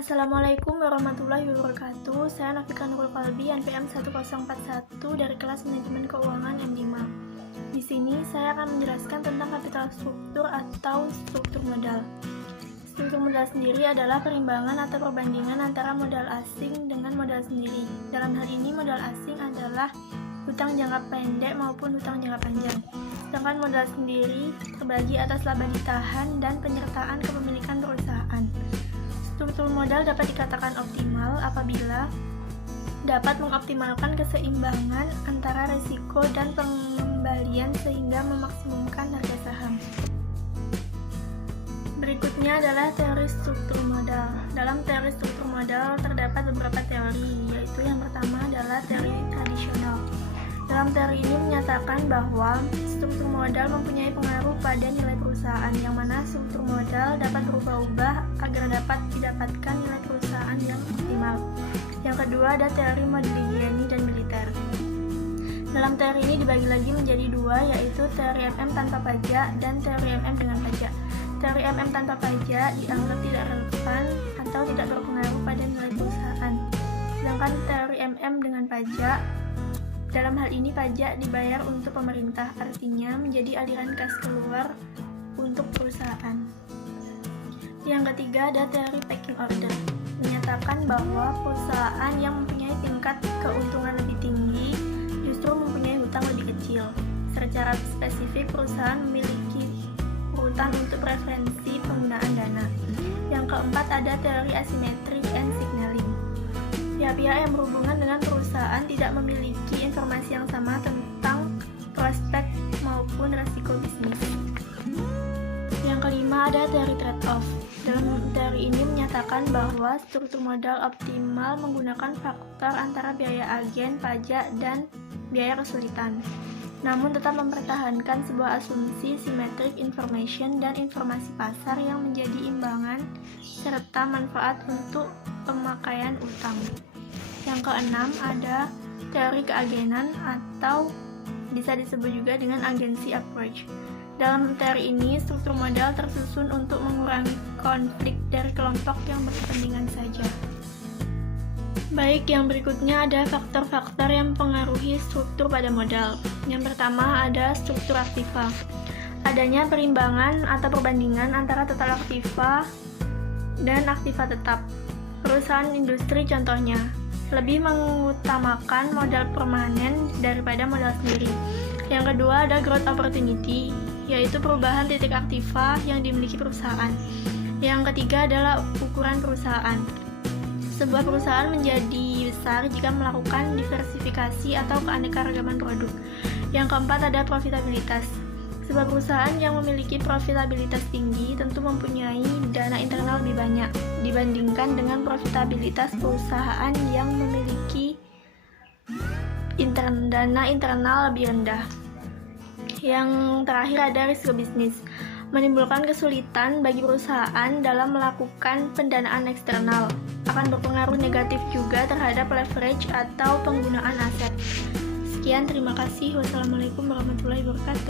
Assalamualaikum warahmatullahi wabarakatuh. Saya Nafika Nurul Qalbi, NPM 1041 dari kelas Manajemen Keuangan M5. Di sini saya akan menjelaskan tentang kapital struktur atau struktur modal. Struktur modal sendiri adalah perimbangan atau perbandingan antara modal asing dengan modal sendiri. Dalam hal ini modal asing adalah hutang jangka pendek maupun hutang jangka panjang. Sedangkan modal sendiri terbagi atas laba ditahan dan penyertaan kepemilikan perusahaan. Struktur modal dapat dikatakan optimal apabila dapat mengoptimalkan keseimbangan antara risiko dan pengembalian sehingga memaksimumkan harga saham. Berikutnya adalah teori struktur modal. Dalam teori struktur modal terdapat beberapa teori, yaitu yang pertama adalah teori tradisional. Dalam teori ini menyatakan bahwa struktur modal mempunyai pengaruh pada nilai perusahaan, yang mana struktur modal dapat berubah-ubah agar dapat didapatkan nilai perusahaan yang optimal. Yang kedua ada teori Modigliani dan militer. Dalam teori ini dibagi lagi menjadi dua, yaitu teori MM tanpa pajak dan teori MM dengan pajak. Teori MM tanpa pajak dianggap tidak relevan atau tidak berpengaruh pada nilai perusahaan. Sedangkan teori MM dengan pajak, dalam hal ini pajak dibayar untuk pemerintah, artinya menjadi aliran kas keluar untuk perusahaan. Yang ketiga ada teori pecking order, menyatakan bahwa perusahaan yang mempunyai tingkat keuntungan lebih tinggi justru mempunyai hutang lebih kecil. Secara spesifik perusahaan memiliki hutang untuk preferensi penggunaan dana. Yang keempat ada teori asymmetric and signaling. Pihak-pihak yang berhubungan dengan perusahaan tidak memiliki informasi yang sama tentang prospek maupun resiko bisnis. Yang kelima ada teori trade-off. Dalam teori ini menyatakan bahwa struktur modal optimal menggunakan faktor antara biaya agen, pajak, dan biaya kesulitan, namun tetap mempertahankan sebuah asumsi symmetric information dan informasi pasar yang menjadi imbangan serta manfaat untuk pemakaian utang. Yang keenam ada teori keagenan atau bisa disebut juga dengan agency approach. Dalam teori ini, struktur modal tersusun untuk mengurangi konflik dari kelompok yang berkepentingan saja. Baik, yang berikutnya ada faktor-faktor yang mempengaruhi struktur pada modal. Yang pertama ada struktur aktiva. Adanya perimbangan atau perbandingan antara total aktiva dan aktiva tetap. Perusahaan industri contohnya lebih mengutamakan modal permanen daripada modal sendiri. Yang kedua ada growth opportunity, yaitu perubahan titik aktiva yang dimiliki perusahaan. Yang ketiga adalah ukuran perusahaan. Sebuah perusahaan menjadi besar jika melakukan diversifikasi atau keanekaragaman produk. Yang keempat ada profitabilitas. Sebuah perusahaan yang memiliki profitabilitas tinggi tentu mempunyai dana internal lebih banyak dibandingkan dengan profitabilitas perusahaan yang memiliki dana internal lebih rendah. Yang terakhir ada risiko bisnis, menimbulkan kesulitan bagi perusahaan dalam melakukan pendanaan eksternal, akan berpengaruh negatif juga terhadap leverage atau penggunaan aset. Sekian, terima kasih. Wassalamualaikum warahmatullahi wabarakatuh.